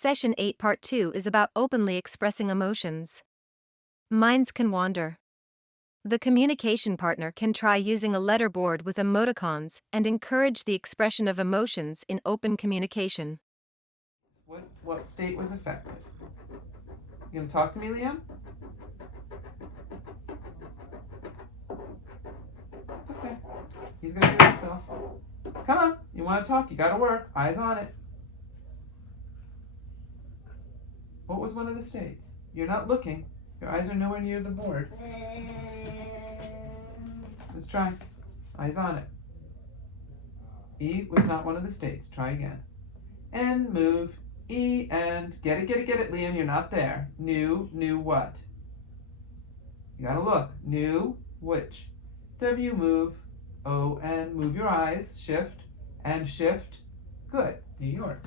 Session 8 Part 2 is about openly expressing emotions. Minds can wander. The communication partner can try using a letter board with emoticons and encourage the expression of emotions in open communication. What state was affected? You gonna talk to me, Liam? Okay. He's gonna do it himself. Come on. You want to talk? You gotta work. Eyes on it. What was one of the states? You're not looking. Your eyes are nowhere near the board. Let's try. Eyes on it. E was not one of the states. Try again. N, move. E, and get it, Liam. You're not there. New what? You gotta look. New, which? W, move. O, and move your eyes. Shift, and shift. Good. New York.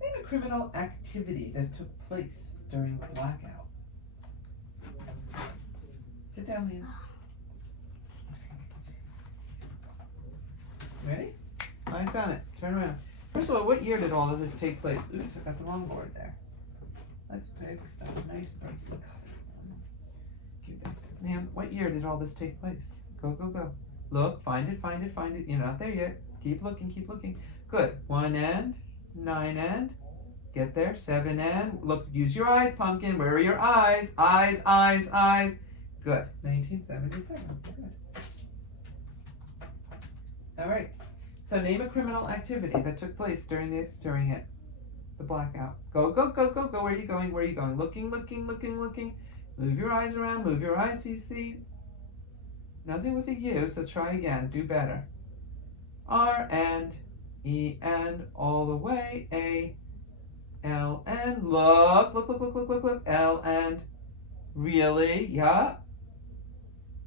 Name a criminal activity that took place during the blackout. Sit down, Liam. Ready? Eyes on it. Turn around. First of all, what year did all of this take place? Oops, I got the wrong board there. Let's pick a nice brightly colored one. Liam, what year did all this take place? Go, go, go. Look, find it. You're not there yet. Keep looking. Good. 1 and, 9 and. Get there. 7 and. Look, use your eyes, pumpkin. Where are your eyes? Eyes. Good. 1977. Good. All right. So name a criminal activity that took place during the blackout. Go. Where are you going? Looking. Move your eyes around. Move your eyes, CC. Nothing with a U, so try again. Do better. R and, E and, all the way. A, L and, look. L and, really, yeah.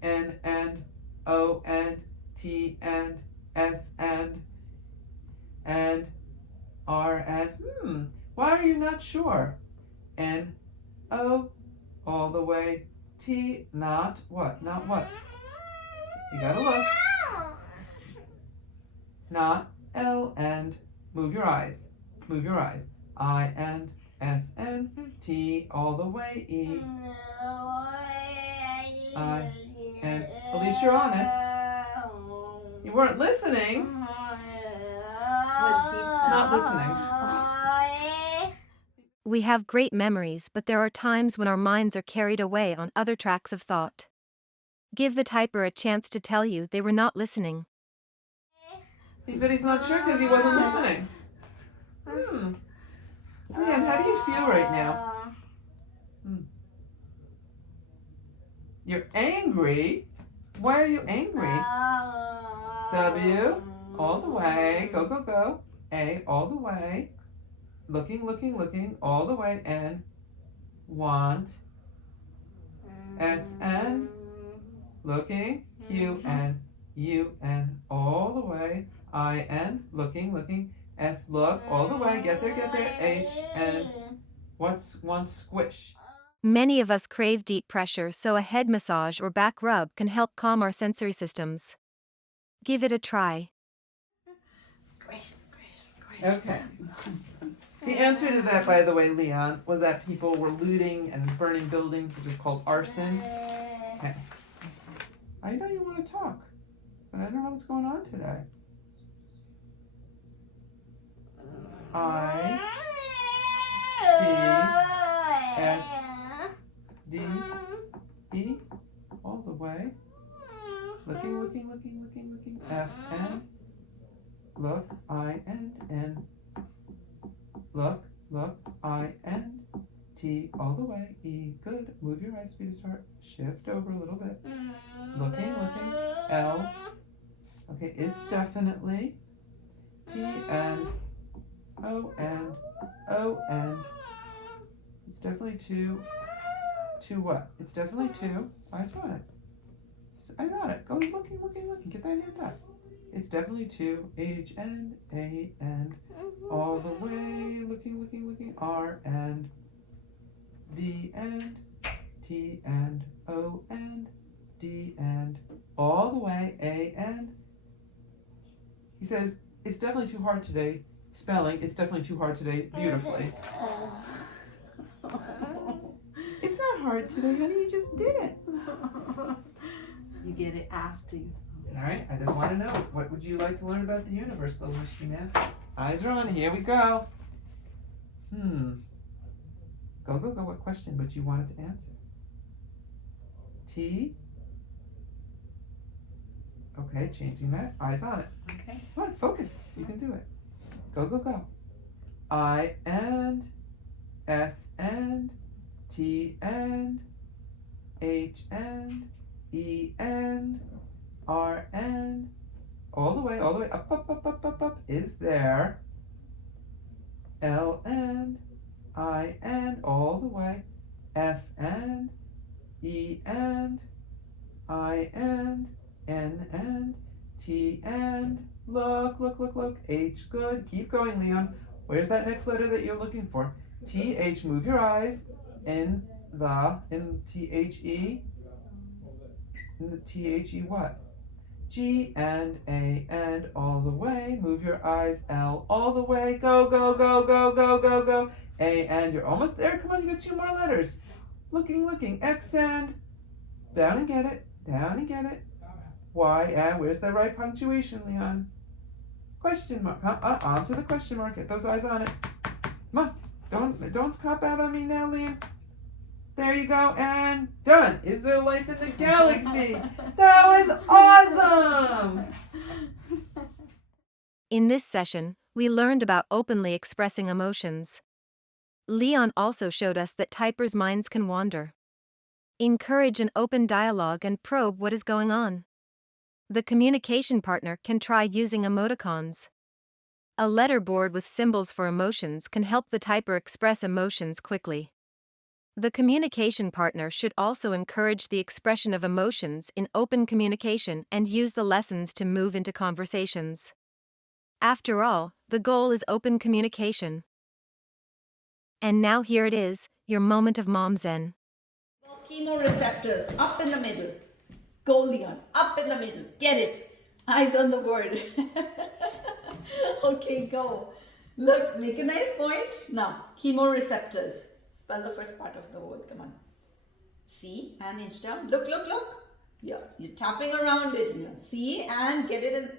N and, O and, T and, S and R and, why are you not sure? N, O, all the way. T, not what? You gotta look. Not L and, move your eyes. I and, S and, T, all the way. E, I and, at least you're honest. You weren't listening. Not listening. We have great memories, but there are times when our minds are carried away on other tracks of thought. Give the typer a chance to tell you they were not listening. He said he's not sure because he wasn't listening. Liam, how do you feel right now? You're angry? Why are you angry? W, all the way. Go. A, all the way. Looking, all the way. N, want. S, and, looking. Q, and, U, and, all the way. I, and, looking. S, look, all the way. Get there. H, and, want squish. Many of us crave deep pressure, so a head massage or back rub can help calm our sensory systems. Give it a try. Okay. The answer to that, by the way, Leon, was that people were looting and burning buildings, which is called arson. Okay. I know you want to talk, but I don't know what's going on today. I, T, S, D, E, all the way. Looking. F, N, look, I, and, N. Look, I, and, T, all the way. E, good. Move your eyes, sweetheart. Shift over a little bit. Looking. L. Okay, it's definitely T and O and it's definitely two. Two what? It's definitely two. Eyes on it. I got it. Go looking. Get that hair done. It's definitely two. H and A and all the way. Looking. R and D and T and O and D and all the way A and. He says, it's definitely too hard today. Spelling, it's definitely too hard today. Beautifully. It's not hard today, honey. You just did it. You get it after you spell. All right, I just want to know, what would you like to learn about the universe, little mystery man? Eyes are on. Here we go. Go. What question would you want it to answer? T. Okay, changing that. Eyes on it. Okay. Come on, focus. You can do it. Go. I and S and T and H and E and R and all the way up is there. L and I and all the way. F and E and I and N and T and look. H, good. Keep going, Leon. Where's that next letter that you're looking for? T-H, move your eyes in T-H-E. In the T-H-E what? G and A and all the way. Move your eyes. L all the way. Go. A and you're almost there. Come on, you got 2 more letters. Looking. X and down and get it. Y and where's the right punctuation, Leon? Question mark. Onto the question mark. Get those eyes on it. Come on. Don't cop out on me now, Leon. There you go, and done. Is there life in the galaxy? That was awesome! In this session, we learned about openly expressing emotions. Leon also showed us that typers' minds can wander. Encourage an open dialogue and probe what is going on. The communication partner can try using emoticons. A letter board with symbols for emotions can help the typer express emotions quickly. The communication partner should also encourage the expression of emotions in open communication and use the lessons to move into conversations. After all, the goal is open communication. And now here it is, your moment of Mom Zen. Chemoreceptors, up in the middle. Go, Leon, up in the middle. Get it. Eyes on the word. Okay, go. Look, make a nice point. Now, chemoreceptors. Spell the first part of the word. Come on. C and inch down. Look. Yeah, you're tapping around it. Leon. C and get it in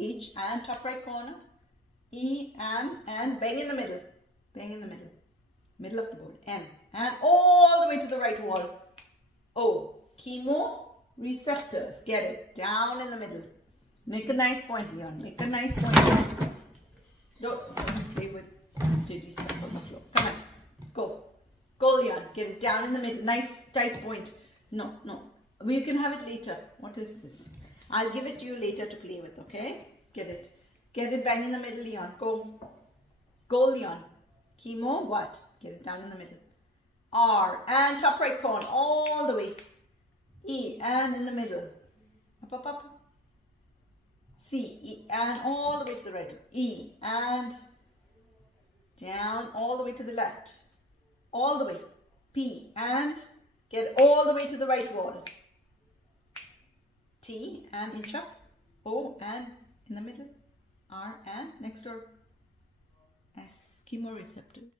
H and top right corner. E and bang in the middle. Middle of the board. N and all the way to the right wall. O. Chemoreceptors. Get it. Down in the middle. Make a nice point, Leon. Make a nice point. Don't play with Judy stuff on the floor. Come on. Go, Leon. Get it down in the middle. Nice tight point. No. We can have it later. What is this? I'll give it to you later to play with, okay? Get it bang in the middle, Leon. Go, Leon. Chemo, what? Get it down in the middle. R and top right corner all the way. E and in the middle. Up. C, E and all the way to the right. E and down all the way to the left. All the way. P and get all the way to the right wall. T and inch up. O and in the middle. R and next door. S, chemoreceptors.